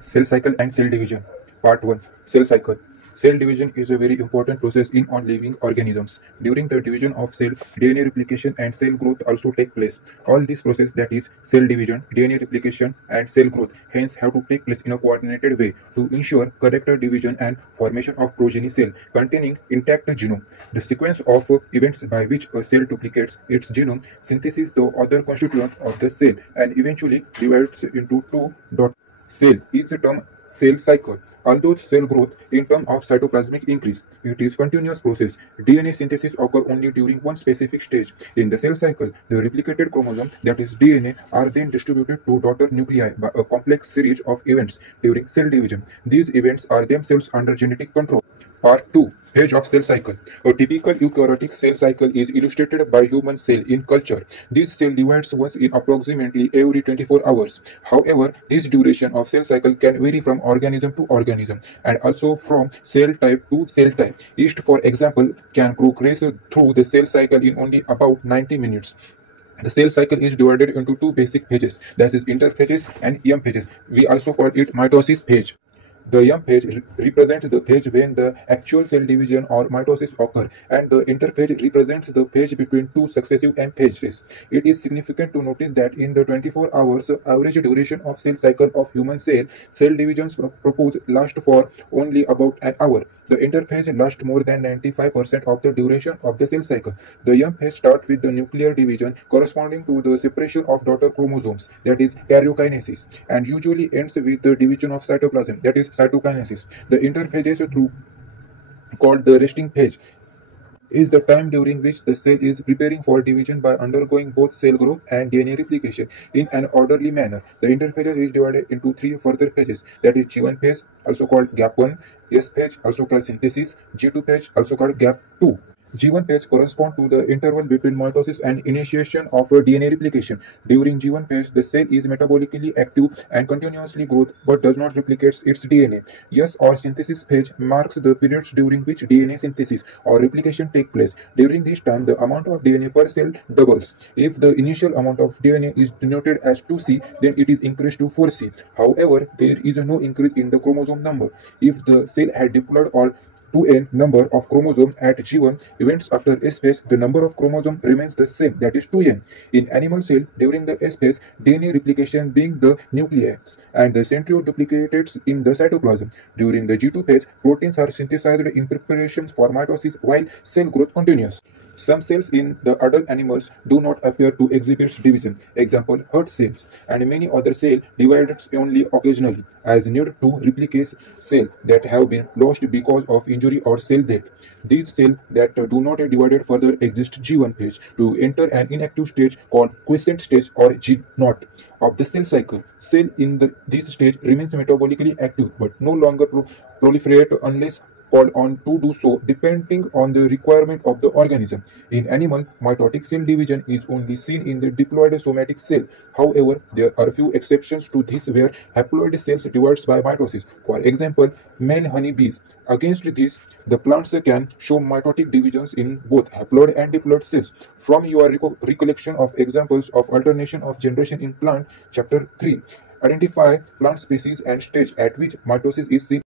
Cell cycle and cell division. Part 1. Cell cycle. Cell division is a very important process in all living organisms. During the division of cell, DNA replication and cell growth also take place. All these processes, that is cell division, DNA replication and cell growth, hence have to take place in a coordinated way to ensure correct division and formation of progeny cell containing intact genome. The sequence of events by which a cell duplicates its genome, synthesis the other constituent of the cell, and eventually divides into two dot cell is termed cell cycle. Although cell growth in terms of cytoplasmic increase, it is continuous process. DNA synthesis occurs only during one specific stage. In the cell cycle, the replicated chromosome, that is DNA, are then distributed to daughter nuclei by a complex series of events during cell division. These events are themselves under genetic control. Part 2. Phase of cell cycle. A typical eukaryotic cell cycle is illustrated by human cell in culture. This cell divides once in approximately every 24 hours. However, this duration of cell cycle can vary from organism to organism and also from cell type to cell type. Yeast, for example, can progress through the cell cycle in only about 90 minutes. The cell cycle is divided into two basic phases, that is interphase and M phases. We also call it mitosis phase. The M phase represents the phase when the actual cell division or mitosis occur, and the interphase represents the phase between two successive M phases. It is significant to notice that in the 24 hours average duration of cell cycle of human cell divisions proposed last for only about an hour. The interphase lasts more than 95% of the duration of the cell cycle. The M phase starts with the nuclear division corresponding to the separation of daughter chromosomes, that is karyokinesis, and usually ends with the division of cytoplasm, that is cytokinesis. The interphase, through called the resting phase, is the time during which the cell is preparing for division by undergoing both cell growth and DNA replication in an orderly manner. The interphase is divided into three further phases, that is G1 phase, also called gap 1, S phase, also called synthesis, G2 phase, also called gap 2. G1 phase corresponds to the interval between mitosis and initiation of DNA replication. During G1 phase, the cell is metabolically active and continuously grows but does not replicate its DNA. S or synthesis phase marks the periods during which DNA synthesis or replication take place. During this time, the amount of DNA per cell doubles. If the initial amount of DNA is denoted as 2C, then it is increased to 4C. However, there is no increase in the chromosome number. If the cell had diploid or 2n number of chromosomes at G1, events after S phase, the number of chromosomes remains the same, that is 2n. In animal cell, during the S phase, DNA replication being the nucleus, and the centriole duplicates in the cytoplasm. During the G2 phase, proteins are synthesized in preparation for mitosis while cell growth continues. Some cells in the adult animals do not appear to exhibit division, example heart cells, and many other cells divide only occasionally, as need to replicate cells that have been lost because of injury or cell death. These cells that do not divide further exist G1 phase to enter an inactive stage called quiescent stage or G0 of the cell cycle. Cell in this stage remains metabolically active but no longer proliferate unless called on to do so depending on the requirement of the organism. In animal, mitotic cell division is only seen in the diploid somatic cell. However, there are few exceptions to this where haploid cells divide by mitosis. For example, male honeybees. Against this, the plants can show mitotic divisions in both haploid and diploid cells. From your recollection of examples of alternation of generation in plant, chapter 3, identify plant species and stage at which mitosis is seen.